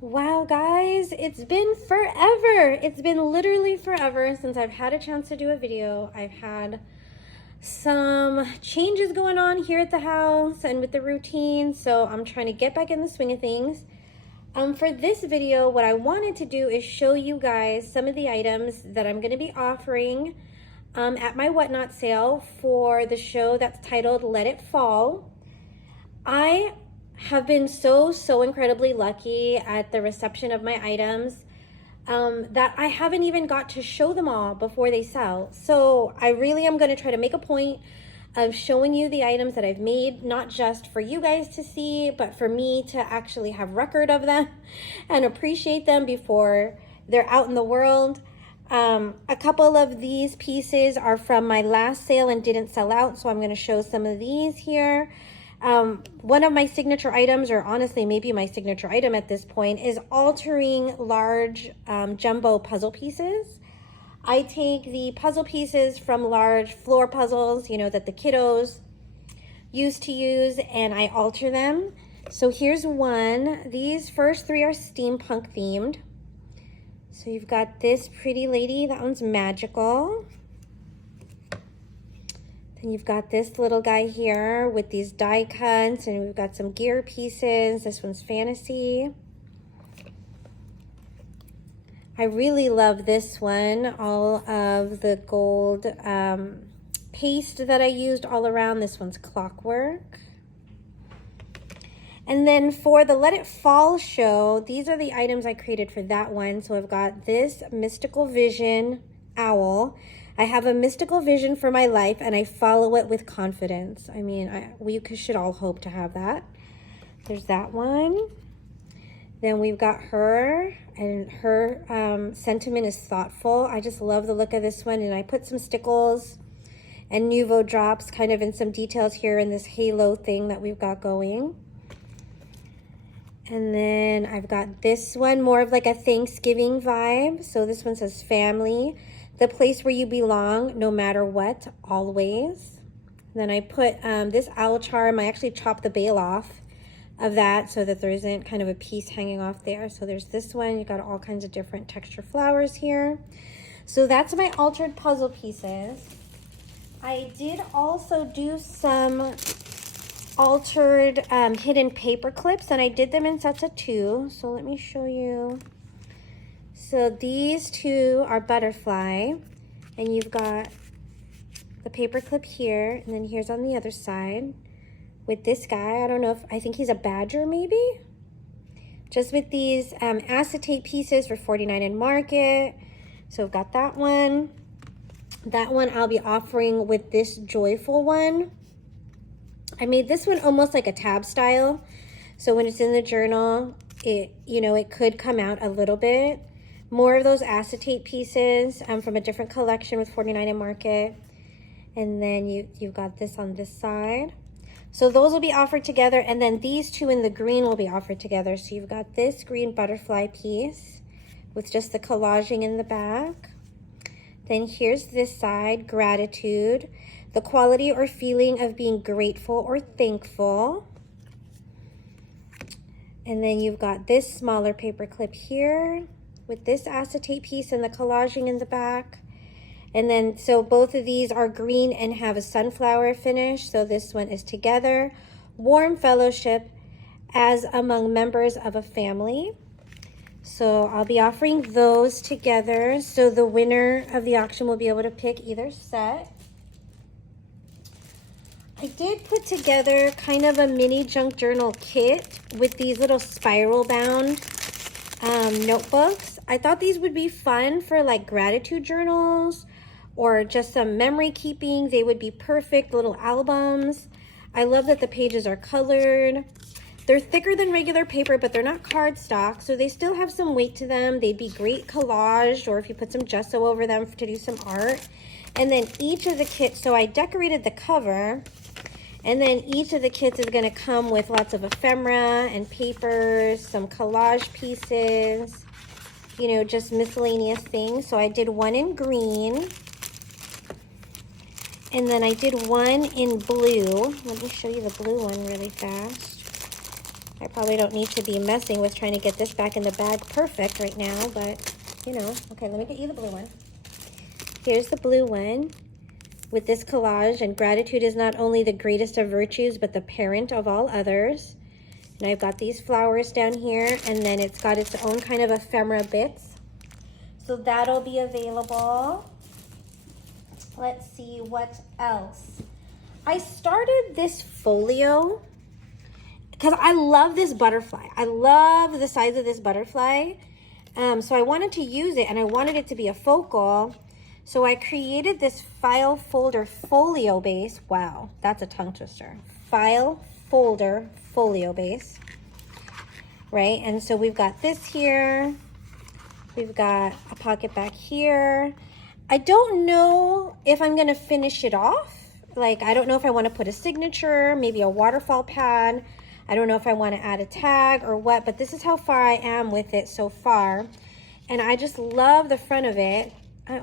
Wow, guys, it's been forever. It's been literally forever since I've had a chance to do a video. I've had some changes going on here at the house and with the routine, so I'm trying to get back in the swing of things. For this video, what I wanted to do is show you guys some of the items that I'm going to be offering at my Whatnot sale for the show that's titled Let It Fall. I have been so incredibly lucky at the reception of my items that I haven't even got to show them all before they sell. So I really am going to try to make a point of showing you the items that I've made, not just for you guys to see, but for me to actually have record of them and appreciate them before they're out in the world. A couple of these pieces are from my last sale and didn't sell out, so I'm going to show some of these here. One of my signature items, or honestly maybe my signature item at this point, is altering large jumbo puzzle pieces. I take the puzzle pieces from large floor puzzles, you know, that the kiddos used to use, and I alter them. So here's one. These first three are steampunk themed. So you've got this pretty lady, that one's magical. Then you've got this little guy here with these die cuts, and we've got some gear pieces. This one's fantasy. I really love this one, all of the gold paste that I used all around. This one's clockwork. And then for the Let It Fall show, these are the items I created for that one. So I've got this mystical vision owl. I have a mystical vision for my life, and I follow it with confidence. I mean, we should all hope to have that. There's that one. Then we've got her, and her sentiment is thoughtful. I just love the look of this one, and I put some stickles and Nuvo drops kind of in some details here in this halo thing that we've got going. And then I've got this one, more of like a Thanksgiving vibe. So this one says family, the place where you belong, no matter what, always. And then I put this owl charm. I actually chopped the bail off of that so that there isn't kind of a piece hanging off there. So there's this one. You got all kinds of different texture flowers here. So that's my altered puzzle pieces. I did also do some altered hidden paper clips, and I did them in sets of 2. So let me show you. So these 2 are butterfly, and you've got the paper clip here, and then here's on the other side with this guy. I don't know if, I think he's a badger maybe. Just with these acetate pieces for $49 in Market. So I've got that one. That one I'll be offering with this joyful one. I made this one almost like a tab style. So when it's in the journal, it, you know, it could come out a little bit. More of those acetate pieces from a different collection with $49 in Market. And then you've got this on this side. So those will be offered together, and then these 2 in the green will be offered together. So you've got this green butterfly piece with just the collaging in the back. Then here's this side, gratitude, the quality or feeling of being grateful or thankful. And then you've got this smaller paper clip here with this acetate piece and the collaging in the back. And then, so both of these are green and have a sunflower finish. So this one is together, warm fellowship as among members of a family. So I'll be offering those together. So the winner of the auction will be able to pick either set. I did put together kind of a mini junk journal kit with these little spiral bound notebooks. I thought these would be fun for like gratitude journals or just some memory keeping. They would be perfect little albums. I love that the pages are colored. They're thicker than regular paper, but they're not cardstock, so they still have some weight to them. They'd be great collaged, or if you put some gesso over them to do some art. And then each of the kits, so I decorated the cover, and then each of the kits is gonna come with lots of ephemera and papers, some collage pieces, you know, just miscellaneous things. So I did one in green, and then I did one in blue. Let me show you the blue one really fast. I probably don't need to be messing with trying to get this back in the bag perfect right now, but you know. Okay, let me get you the blue one. Here's the blue one with this collage, and gratitude is not only the greatest of virtues, but the parent of all others. And I've got these flowers down here, and then it's got its own kind of ephemera bits. So that'll be available. Let's see what else. I started this folio because I love this butterfly. I love the size of this butterfly. So I wanted to use it, and I wanted it to be a focal. So I created this file folder folio base. Wow, that's a tongue twister. File folder folio base, right? And so we've got this here. We've got a pocket back here. I don't know if I'm gonna finish it off. Like, I don't know if I wanna put a signature, maybe a waterfall pad. I don't know if I wanna add a tag or what, but this is how far I am with it so far. And I just love the front of it.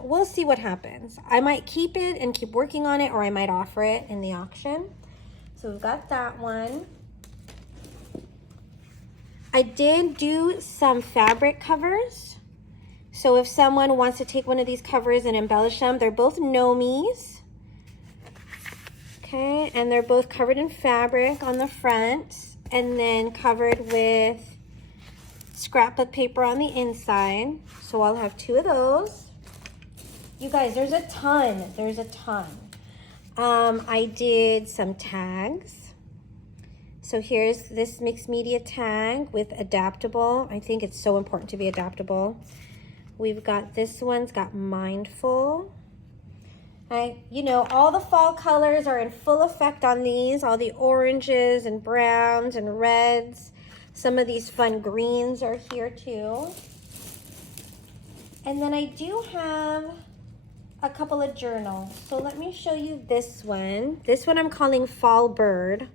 We'll see what happens. I might keep it and keep working on it, or I might offer it in the auction. So we've got that one. I did do some fabric covers. So if someone wants to take one of these covers and embellish them, they're both Nomis. Okay, and they're both covered in fabric on the front, and then covered with scrapbook paper on the inside. So I'll have 2 of those. You guys, there's a ton. There's a ton. I did some tags. So here's this mixed media tag with adaptable. I think it's so important to be adaptable. We've got this one's got mindful. You know, all the fall colors are in full effect on these. All the oranges and browns and reds. Some of these fun greens are here too. And then I do have a couple of journals. So let me show you this one. This one I'm calling Fall Bird.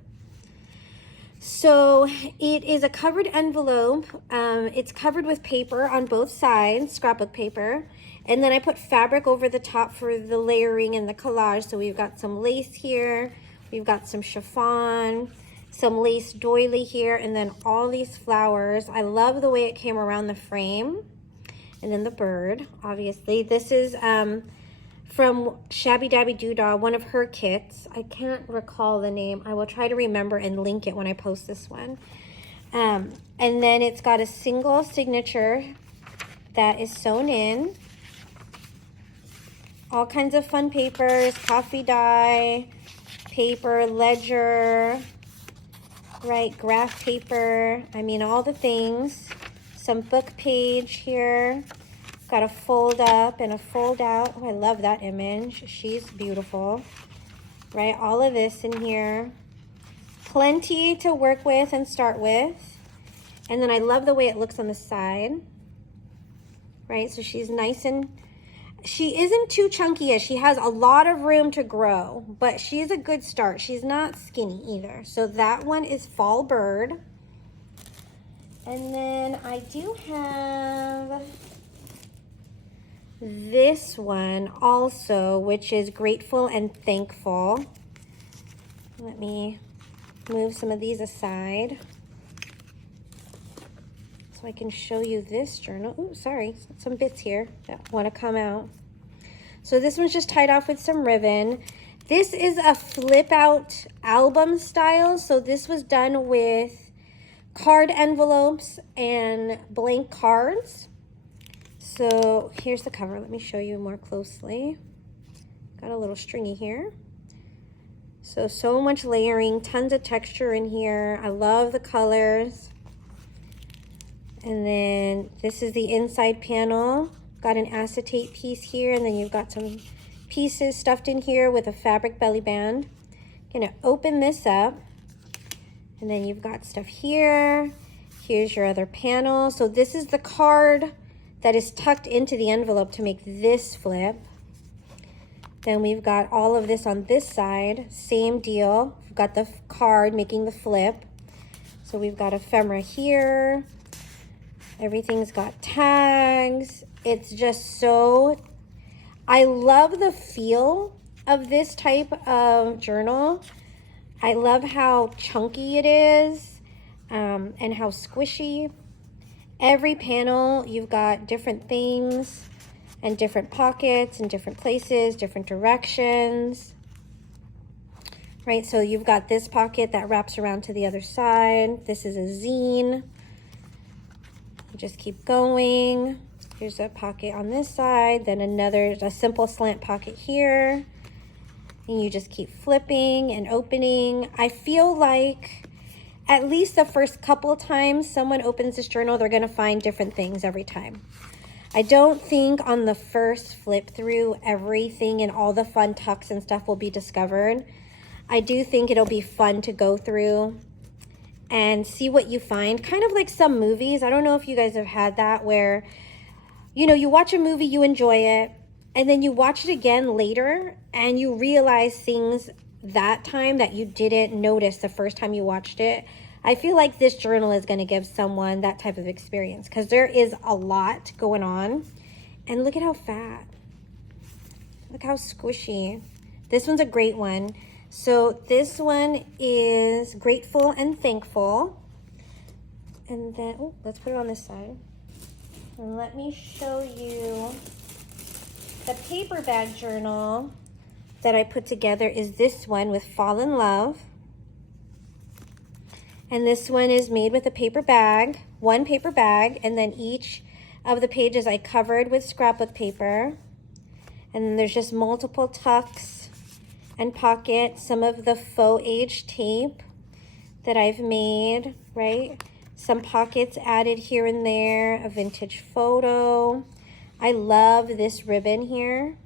So it is a covered envelope. It's covered with paper on both sides, scrapbook paper. And then I put fabric over the top for the layering and the collage. So we've got some lace here. We've got some chiffon, some lace doily here, and then all these flowers. I love the way it came around the frame. And then the bird, obviously. This is from Shabby Dabby Doodah, one of her kits. I can't recall the name. I will try to remember and link it when I post this one. And then it's got a single signature that is sewn in. All kinds of fun papers, coffee dye, paper, ledger, right, graph paper. I mean, all the things. Some book page here. Got a fold up and a fold out. Oh, I love that image. She's beautiful, right? All of this in here. Plenty to work with and start with. And then I love the way it looks on the side, right? So she's nice and, she isn't too chunky yet. She has a lot of room to grow, but she's a good start. She's not skinny either. So that one is Fall Bird. And then I do have this one also, which is Grateful and Thankful. Let me move some of these aside so I can show you this journal. Oh, sorry, some bits here that want to come out. So this one's just tied off with some ribbon. This is a flip out album style. So this was done with card envelopes and blank cards. So here's the cover. Let me show you more closely. Got a little stringy here. So much layering, tons of texture in here. I love the colors. And then this is the inside panel. Got an acetate piece here, and then you've got some pieces stuffed in here with a fabric belly band. Gonna open this up, and then you've got stuff here. Here's your other panel. So this is the card that is tucked into the envelope to make this flip. Then we've got all of this on this side, same deal. We've got the card making the flip. So we've got ephemera here. Everything's got tags. It's just so, I love the feel of this type of journal. I love how chunky it is. and how squishy. Every panel, you've got different things and different pockets and different places, different directions. Right, so you've got this pocket that wraps around to the other side. This is a zine. You just keep going. Here's a pocket on this side, then a simple slant pocket here. And you just keep flipping and opening. I feel like at least the first couple times someone opens this journal, they're gonna find different things every time. I don't think on the first flip through everything and all the fun tucks and stuff will be discovered. I do think it'll be fun to go through and see what you find. Kind of like some movies. I don't know if you guys have had that where, you know, you watch a movie, you enjoy it, and then you watch it again later and you realize things that time that you didn't notice the first time you watched it. I feel like this journal is going to give someone that type of experience because there is a lot going on. And look at how fat. Look how squishy. This one's a great one. So this one is Grateful and Thankful. And then, oh, let's put it on this side. And let me show you the paper bag journal that I put together is this one with Fall in Love. And this one is made with a paper bag, one paper bag, and then each of the pages I covered with scrapbook paper. And then there's just multiple tucks and pockets, some of the faux age tape that I've made, right? Some pockets added here and there, a vintage photo. I love this ribbon here.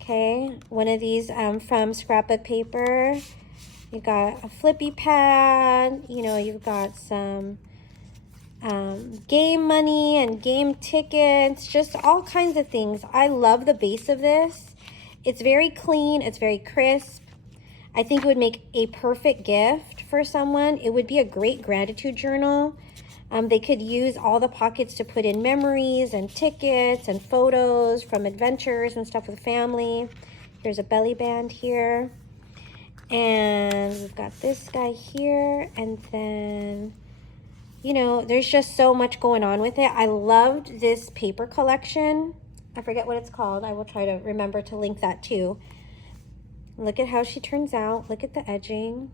Okay, one of these from scrapbook paper. You've got a flippy pad, you know, you've got some game money and game tickets, just all kinds of things. I love the base of this. It's very clean, it's very crisp. I think it would make a perfect gift for someone. It would be a great gratitude journal. They could use all the pockets to put in memories and tickets and photos from adventures and stuff with family. There's a belly band here. And we've got this guy here. And then, you know, there's just so much going on with it. I loved this paper collection. I forget what it's called. I will try to remember to link that too. Look at how she turns out. Look at the edging.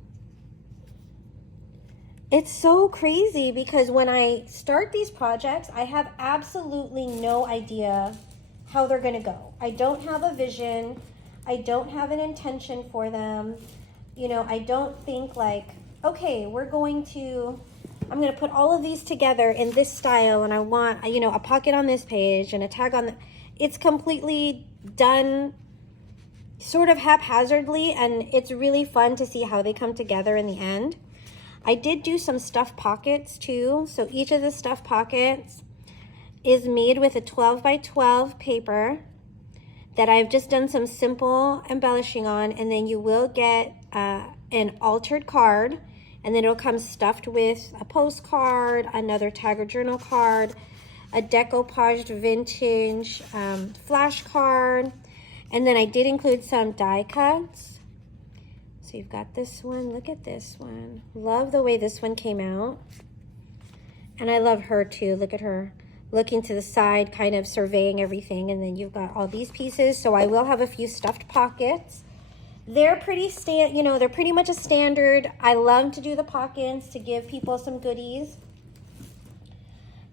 It's so crazy because when I start these projects, I have absolutely no idea how they're going to go. I don't have a vision. I don't have an intention for them. You know, I don't think like, okay, I'm going to put all of these together in this style and I want, you know, a pocket on this page and a tag on the, it's completely done sort of haphazardly, and it's really fun to see how they come together in the end. I did do some stuffed pockets too. So each of the stuffed pockets is made with a 12 by 12 paper that I've just done some simple embellishing on, and then you will get an altered card, and then it'll come stuffed with a postcard, another tag or journal card, a decoupaged vintage flash card, and then I did include some die cuts. So you've got this one. Look at this one. Love the way this one came out. And I love her too. Look at her looking to the side, kind of surveying everything. And then you've got all these pieces. So I will have a few stuffed pockets. They're pretty they're pretty much a standard. I love to do the pockets to give people some goodies.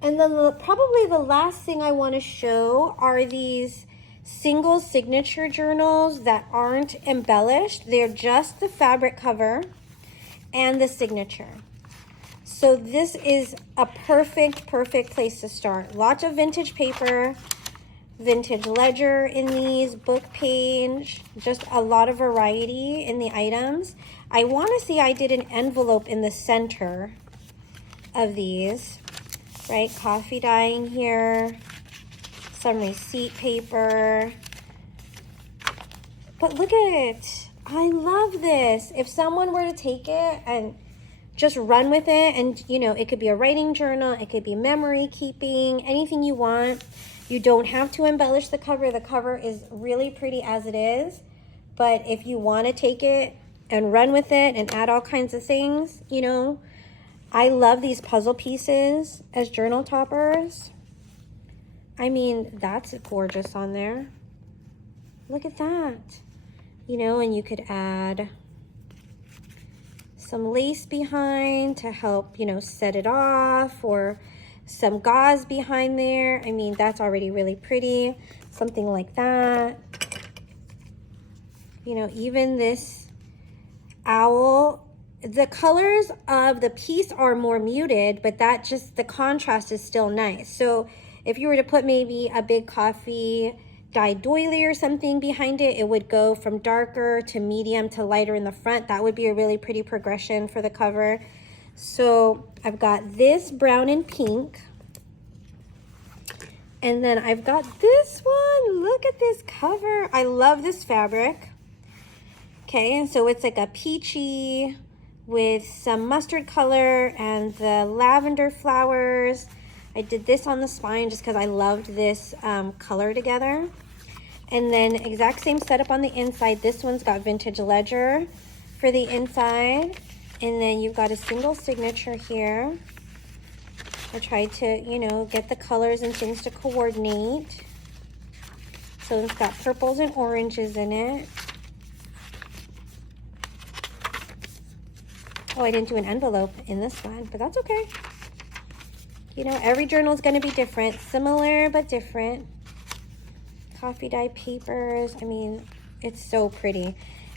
And then probably the last thing I want to show are these single signature journals that aren't embellished. They're just the fabric cover and the signature. So this is a perfect place to start. Lots of vintage paper, vintage ledger in these, book page, just a lot of variety in the items. I want to see I did an envelope in the center of these, right? Coffee dyeing here, some receipt paper. But look at it. I love this. If someone were to take it and just run with it, and you know, it could be a writing journal, it could be memory keeping, anything you want. You don't have to embellish the cover. The cover is really pretty as it is. But if you want to take it and run with it and add all kinds of things, you know, I love these puzzle pieces as journal toppers. I mean, that's gorgeous on there. Look at that. You know, and you could add some lace behind to help, you know, set it off, or some gauze behind there. I mean, that's already really pretty. Something like that. You know, even this owl, the colors of the piece are more muted, but that just, the contrast is still nice. So if you were to put maybe a big coffee dyed doily or something behind it, it would go from darker to medium to lighter in the front. That would be a really pretty progression for the cover. So I've got this brown and pink. And then I've got this one. Look at this cover. I love this fabric. Okay, and so it's like a peachy with some mustard color and the lavender flowers. I did this on the spine just because I loved this color together. And then exact same setup on the inside. This one's got vintage ledger for the inside. And then you've got a single signature here. I tried to, you know, get the colors and things to coordinate. So it's got purples and oranges in it. Oh, I didn't do an envelope in this one, but that's okay. You know, every journal is going to be different, similar but different. Coffee dye papers. I mean, it's so pretty.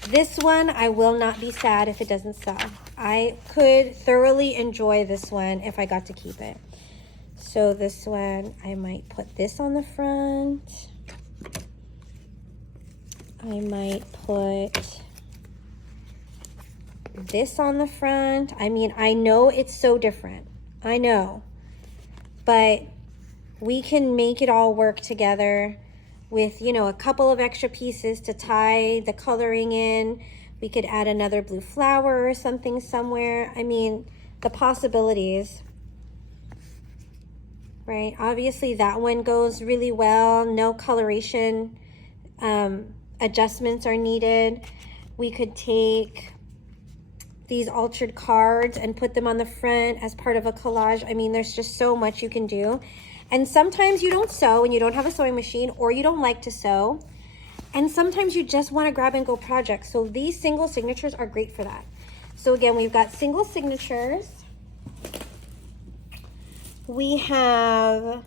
This one, I will not be sad if it doesn't sell. I could thoroughly enjoy this one if I got to keep it. So this one, I might put this on the front. I might put this on the front. I mean, I know it's so different. I know. But we can make it all work together with, you know, a couple of extra pieces to tie the coloring in. We could add another blue flower or something somewhere. I mean, the possibilities, right? Obviously that one goes really well. No coloration adjustments are needed. We could take these altered cards and put them on the front as part of a collage. I mean, there's just so much you can do. And sometimes you don't sew and you don't have a sewing machine, or you don't like to sew. And sometimes you just want to grab and go projects. So these single signatures are great for that. So again, we've got single signatures. We have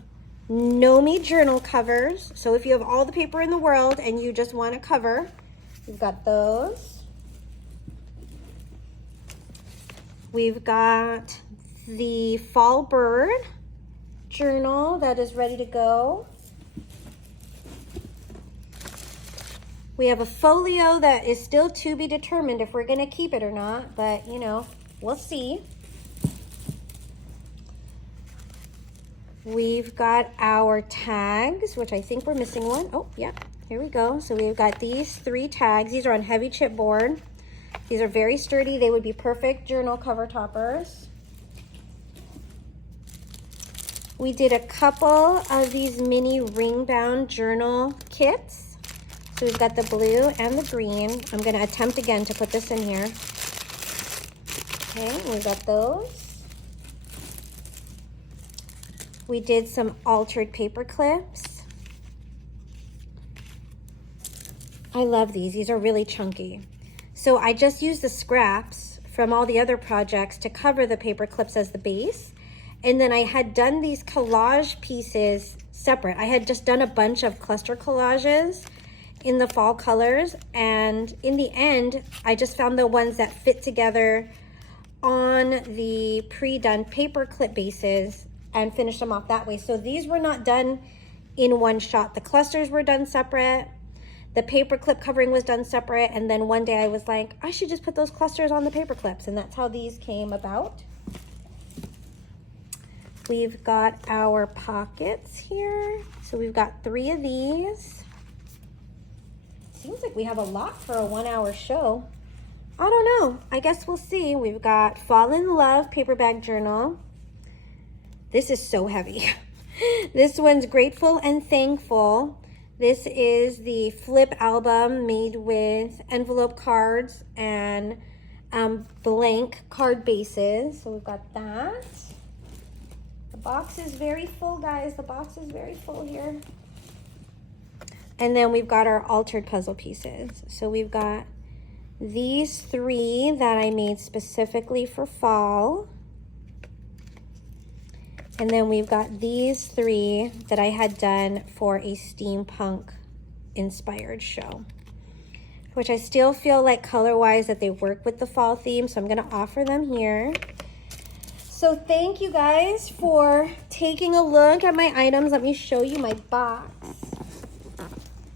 Nomi journal covers. So if you have all the paper in the world and you just want a cover, we've got those. We've got the Fall Bird journal that is ready to go. We have a folio that is still to be determined if we're going to keep it or not, but you know, we'll see. We've got our tags, which I think we're missing one. Oh, yeah, here we go. So we've got these 3 tags. These are on heavy chipboard. These are very sturdy. They would be perfect journal cover toppers. We did a couple of these mini ring-bound journal kits. So we've got the blue and the green. I'm going to attempt again to put this in here. Okay, we've got those. We did some altered paper clips. I love these. These are really chunky. So I just used the scraps from all the other projects to cover the paper clips as the base. And then I had done these collage pieces separate. I had just done a bunch of cluster collages in the fall colors. And in the end, I just found the ones that fit together on the pre-done paper clip bases and finished them off that way. So these were not done in one shot. The clusters were done separate. The paper clip covering was done separate, and then one day I was like, I should just put those clusters on the paper clips, and that's how these came about. We've got our pockets here. So we've got 3 of these. Seems like we have a lot for a 1-hour show. I don't know. I guess we'll see. We've got Fall in Love paper bag journal. This is so heavy. This one's Grateful and Thankful. This is the flip album made with envelope cards and blank card bases. So we've got that. The box is very full, guys. The box is very full here. And then we've got our altered puzzle pieces. So we've got these 3 that I made specifically for fall. And then we've got these 3 that I had done for a steampunk inspired show, which I still feel like color-wise that they work with the fall theme, so I'm gonna offer them here. So thank you guys for taking a look at my items. Let me show you my box.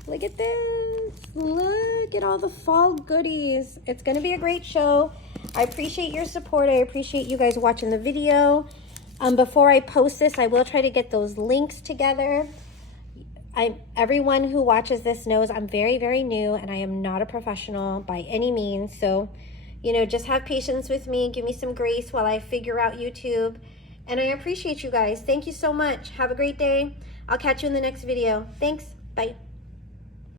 Look at this. Look at all the fall goodies. It's gonna be a great show. I appreciate your support. I appreciate you guys watching the video. Before I post this, I will try to get those links together. Everyone who watches this knows I'm very, very new and I am not a professional by any means. So, you know, just have patience with me. Give me some grace while I figure out YouTube. And I appreciate you guys. Thank you so much. Have a great day. I'll catch you in the next video. Thanks. Bye.